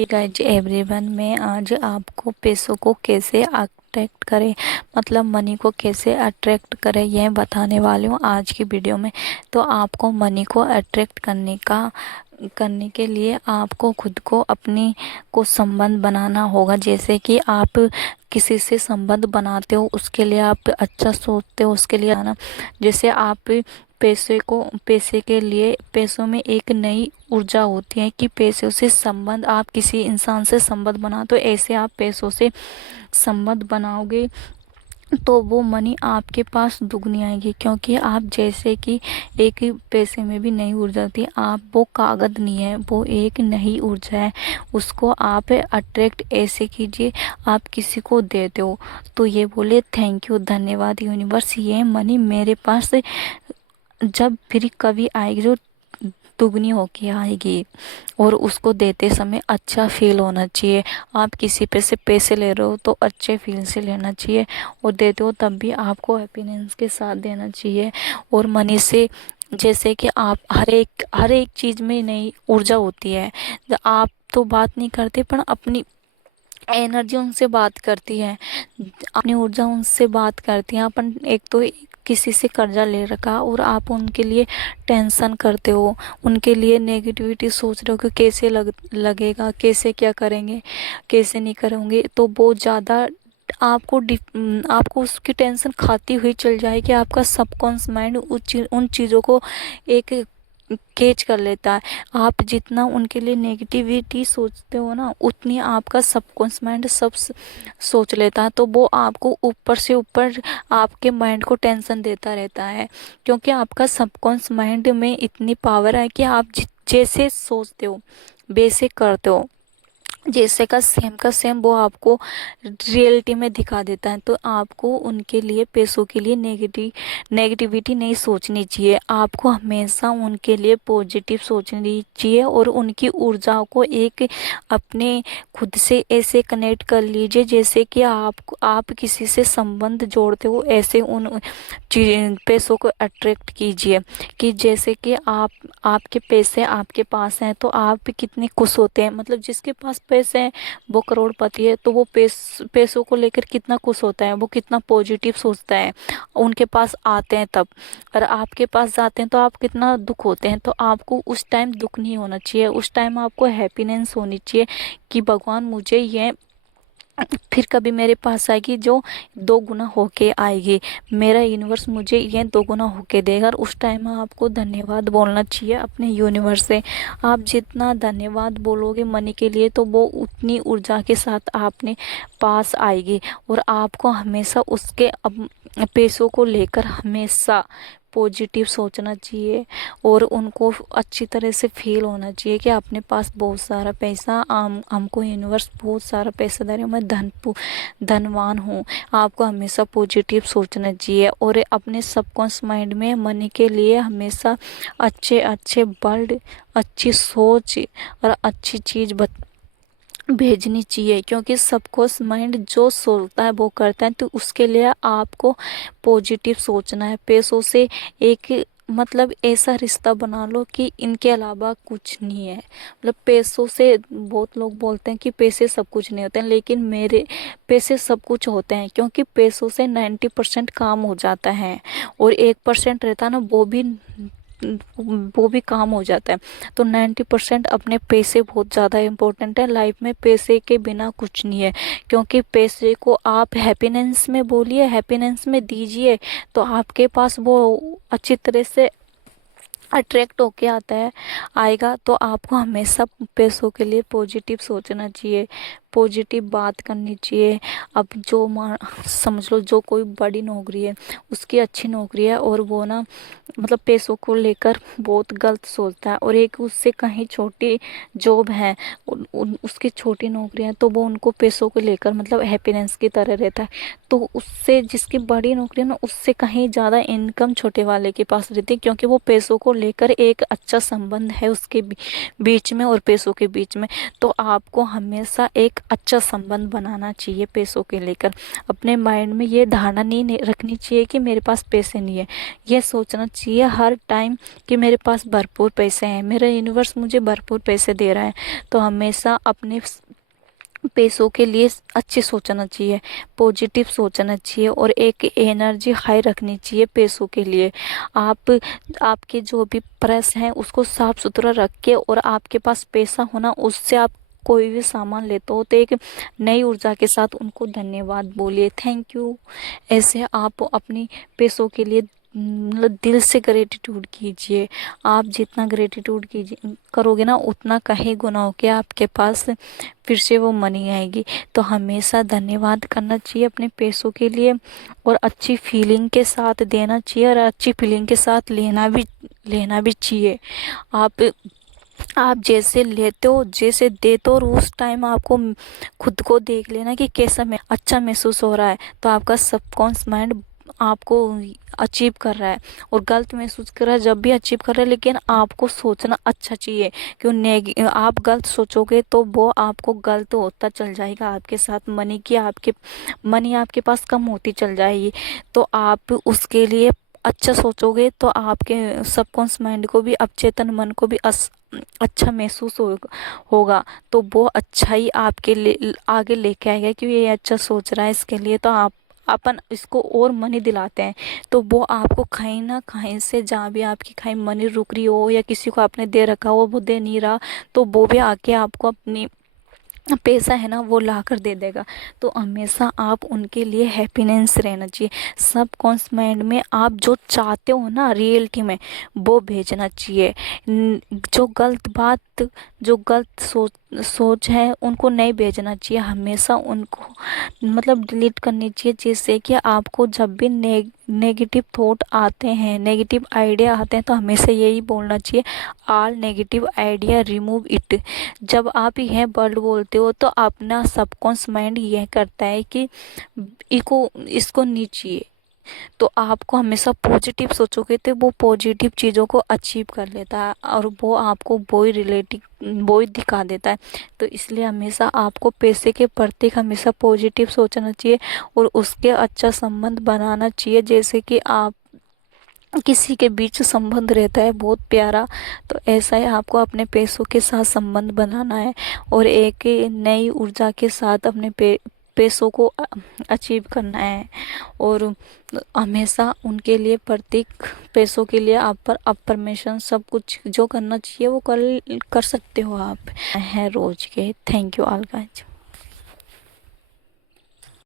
Guys everyone, मैं आज आपको पैसों को कैसे अट्रैक्ट करें, मतलब मनी को कैसे अट्रैक्ट करें, यह बताने वाली हूँ आज की वीडियो में। तो आपको मनी को अट्रैक्ट करने के लिए आपको खुद को अपनी को संबंध बनाना होगा। जैसे कि आप किसी से संबंध बनाते हो, उसके लिए आप अच्छा सोचते हो, उसके लिए आना। जैसे आप पैसे के लिए, पैसों में एक नई ऊर्जा होती है कि पैसों से संबंध, आप किसी इंसान से संबंध बनाओ तो ऐसे आप पैसों से संबंध बनाओगे तो वो मनी आपके पास दुगनी आएगी। क्योंकि आप जैसे कि एक पैसे में भी नई ऊर्जा होती है, आप वो कागज नहीं है, वो एक नई ऊर्जा है। उसको आप अट्रैक्ट ऐसे कीजिए, आप किसी को देते हो तो ये बोले थैंक यू, धन्यवाद यूनिवर्स, ये मनी मेरे पास जब फिर कभी आएगी जो दुगनी होके आएगी। और उसको देते समय अच्छा फील होना चाहिए। आप किसी पे से पैसे ले रहे हो तो अच्छे फील से लेना चाहिए, और देते हो तब भी आपको हैप्पीनेस के साथ देना चाहिए। और मनी से, जैसे कि आप हर एक चीज़ में नई ऊर्जा होती है। आप तो बात नहीं करते पर अपनी एनर्जी उनसे बात करती है, अपनी ऊर्जा उनसे बात करती है। अपन एक तो किसी से कर्जा ले रखा और आप उनके लिए टेंशन करते हो, उनके लिए नेगेटिविटी सोच रहे हो कि कैसे लगेगा, कैसे क्या करेंगे, कैसे नहीं करेंगे, तो बहुत ज़्यादा आपको उसकी टेंशन खाती हुई चल जाएगी। आपका सबकॉन्शियस माइंड उन चीज़ों को एक कैच कर लेता है। आप जितना उनके लिए नेगेटिविटी सोचते हो ना, उतनी आपका सबकॉन्शियस माइंड सोच लेता है। तो वो आपको ऊपर से ऊपर आपके माइंड को टेंशन देता रहता है। क्योंकि आपका सबकॉन्शियस माइंड में इतनी पावर है कि आप जैसे सोचते हो वैसे करते हो, जैसे का सेम वो आपको रियलिटी में दिखा देता है। तो आपको उनके लिए, पैसों के लिए नेगेटिविटी नहीं सोचनी चाहिए। आपको हमेशा उनके लिए पॉजिटिव सोचनी चाहिए, और उनकी ऊर्जाओं को एक अपने खुद से ऐसे कनेक्ट कर लीजिए जैसे कि आप किसी से संबंध जोड़ते हो। ऐसे उन पैसों को अट्रैक्ट कीजिए कि जैसे कि आपके पैसे आपके पास हैं तो आप कितने खुश होते हैं। मतलब जिसके पास पैसे हैं वो करोड़पति है, तो वो पैसों को लेकर कितना खुश होता है, वो कितना पॉजिटिव सोचता है। उनके पास आते हैं तब, और आपके पास जाते हैं तो आप कितना दुख होते हैं। तो आपको उस टाइम दुख नहीं होना चाहिए, उस टाइम आपको हैप्पीनेस होनी चाहिए कि भगवान मुझे ये फिर कभी मेरे पास आएगी जो 2 गुना होके आएगी, मेरा यूनिवर्स मुझे ये 2 गुना होके देगा। और उस टाइम आपको धन्यवाद बोलना चाहिए अपने यूनिवर्स से। आप जितना धन्यवाद बोलोगे मनी के लिए तो वो उतनी ऊर्जा के साथ आपने पास आएगी। और आपको हमेशा उसके पैसों को लेकर हमेशा पॉजिटिव सोचना चाहिए, और उनको अच्छी तरह से फील होना चाहिए कि अपने पास बहुत सारा पैसा, हमको यूनिवर्स बहुत सारा पैसा दे रहा है, मैं धनवान हूँ। आपको हमेशा पॉजिटिव सोचना चाहिए, और अपने सबकॉन्शियस माइंड में मनी के लिए हमेशा अच्छे अच्छे वर्ड, अच्छी सोच और अच्छी चीज़ भेजनी चाहिए। क्योंकि सबकॉन्शियस माइंड जो सोचता है वो करता है। तो उसके लिए आपको पॉजिटिव सोचना है। पैसों से एक, मतलब ऐसा रिश्ता बना लो कि इनके अलावा कुछ नहीं है। मतलब पैसों से, बहुत लोग बोलते हैं कि पैसे सब कुछ नहीं होते हैं, लेकिन मेरे पैसे सब कुछ होते हैं। क्योंकि पैसों से 90% काम हो जाता है, और 1% रहता है ना, वो भी काम हो जाता है। तो 90% अपने पैसे बहुत ज़्यादा इम्पोर्टेंट है लाइफ में। पैसे के बिना कुछ नहीं है। क्योंकि पैसे को आप हैप्पीनेस में बोलिए, हैप्पीनेस में दीजिए, तो आपके पास वो अच्छी तरह से अट्रैक्ट होके आता है, आएगा। तो आपको हमेशा पैसों के लिए पॉजिटिव सोचना चाहिए, पॉजिटिव बात करनी चाहिए। अब समझ लो जो कोई बड़ी नौकरी है, उसकी अच्छी नौकरी है, और वो ना, मतलब पैसों को लेकर बहुत गलत सोचता है। और एक उससे कहीं छोटी जॉब है, उसकी छोटी नौकरी है, तो वो उनको पैसों को लेकर, मतलब हैप्पीनेस की तरह रहता है। तो उससे, जिसकी बड़ी नौकरी है ना, उससे कहीं ज़्यादा इनकम छोटे वाले के पास रहती है। क्योंकि वो पैसों को लेकर एक अच्छा संबंध है उसके बीच में और पैसों के बीच में। तो आपको हमेशा एक अच्छा संबंध बनाना चाहिए पैसों के लेकर। अपने माइंड में ये धारणा नहीं रखनी चाहिए कि मेरे पास पैसे नहीं है। ये सोचना चाहिए हर टाइम कि मेरे पास भरपूर पैसे हैं, मेरा यूनिवर्स मुझे भरपूर पैसे दे रहा है। तो हमेशा हमेशा अपने पैसों के लिए अच्छे सोचना चाहिए, पॉजिटिव सोचना चाहिए और एक एनर्जी हाई रखनी चाहिए पैसों के लिए। आप आपके जो भी पर्स हैं उसको साफ सुथरा रख के और आपके पास पैसा होना, उससे आप कोई भी सामान लेते हो तो एक नई ऊर्जा के साथ उनको धन्यवाद बोलिए, थैंक यू। ऐसे आप अपनी पैसों के लिए मतलब दिल से ग्रेटिट्यूड कीजिए। आप जितना ग्रेटिट्यूड कीजिए करोगे ना, उतना कहीं गुना होके आपके पास फिर से वो मनी आएगी। तो हमेशा धन्यवाद करना चाहिए अपने पैसों के लिए और अच्छी फीलिंग के साथ देना चाहिए और अच्छी फीलिंग के साथ लेना भी चाहिए। आप जैसे लेते हो जैसे देते हो और उस टाइम आपको खुद को देख लेना कि कैसा मैं अच्छा महसूस हो रहा है, तो आपका सबकॉन्शियस माइंड आपको अचीव कर रहा है और गलत महसूस कर रहा है जब भी अचीव कर रहा है। लेकिन आपको सोचना अच्छा चाहिए, क्यों आप गलत सोचोगे तो वो आपको गलत होता चल जाएगा आपके साथ, मनी आपके पास कम होती चल जाएगी। तो आप उसके लिए अच्छा सोचोगे तो आपके सबकॉन्शियस माइंड को भी, अवचेतन मन को भी अच्छा महसूस होगा। तो वो अच्छा ही आपके लिए आगे लेके आएगा कि ये अच्छा सोच रहा है इसके लिए, तो आप अपन इसको और मनी दिलाते हैं। तो वो आपको कहीं ना कहीं से, जहाँ भी आपकी कहीं मनी रुक रही हो या किसी को आपने दे रखा हो वो दे नहीं रहा, तो वो भी आके आपको अपनी पैसा है ना वो ला कर दे देगा। तो हमेशा आप उनके लिए हैप्पीनेस रहना चाहिए। सब कॉन्स माइंड में आप जो चाहते हो ना रियलिटी में वो भेजना चाहिए। जो गलत बात, जो गलत सोच है उनको नहीं भेजना चाहिए, हमेशा उनको मतलब डिलीट करनी चाहिए। जिससे कि आपको जब भी नेगेटिव थॉट आते हैं, नेगेटिव आइडिया आते हैं, तो हमेशा यही बोलना चाहिए, all negative idea remove it. जब आप यह वर्ड बोलते हो तो अपना सबकॉन्शियस माइंड यह करता है कि इसको नीचे। तो आपको हमेशा पॉजिटिव सोचोगे तो वो पॉजिटिव चीज़ों को अचीव कर लेता है और वो आपको वो ही दिखा देता है। तो इसलिए हमेशा आपको पैसे के प्रति हमेशा पॉजिटिव सोचना चाहिए और उसके अच्छा संबंध बनाना चाहिए। जैसे कि आप किसी के बीच संबंध रहता है बहुत प्यारा, तो ऐसा ही आपको अपने पैसों के साथ संबंध बनाना है और एक नई ऊर्जा के साथ अपने पैसों को अचीव करना है। और हमेशा उनके लिए प्रत्येक पैसों के लिए आप पर अफर्मेशन सब कुछ जो करना चाहिए वो कर सकते हो आप है रोज के। Thank you all guys.